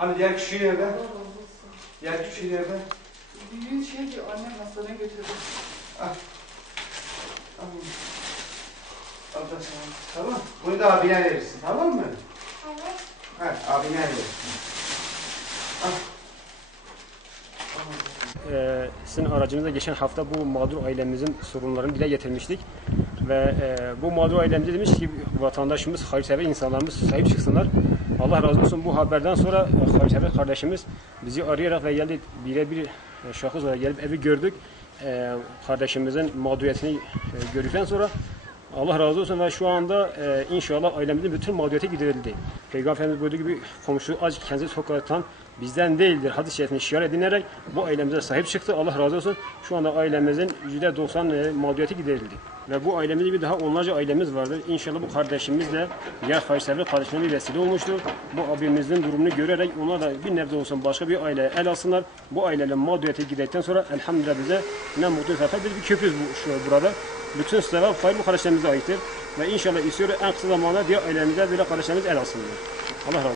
Hani diğer kişi nerede? Diğer kişi nerede? Büyüğün şey diyor, annem hastaneye götürdü. Al. Al da sana. Tamam. Bunu da abine verirsin. Tamam mı? Evet. Evet, abine verirsin. Al. Sizin aracınızda geçen hafta bu mağdur ailemizin sorunlarını dile getirmiştik. Ve bu mağdur ailemize demiş ki vatandaşımız, hayırsever insanlarımız sahip çıksınlar. Allah razı olsun, bu haberden sonra hayırsever kardeşimiz bizi arayarak ve geldi, birebir şahıs olarak gelip evi gördük. Kardeşimizin mağduriyetini gördükten sonra Allah razı olsun ve şu anda inşallah ailemizin bütün mağduriyeti giderildi. Peygamberimiz buyurduğu gibi komşu aç kendisi sokaktan bizden değildir hadis-i şerifini şiar edinerek bu ailemize sahip çıktı. Allah razı olsun. Şu anda ailemizin %90 mağduriyeti giderildi. Ve bu ailemizde bir daha onlarca ailemiz vardır. İnşallah bu kardeşimiz de diğer hayırsever kardeşlerine bir vesile olmuştur. Bu abimizin durumunu görerek onlar da bir nebze olsun başka bir aileye el alsınlar. Bu aileyle mağduriyeti gideldikten sonra elhamdülillah bize ne mutlu zafer. Biz bir köprüyüz burada. Bütün sevap hayır bu kardeşlerimize aittir. Ve inşallah istiyoruz en kısa zamanda diğer ailelerimize böyle kardeşlerimiz el alsınlar. Allah razı olsun.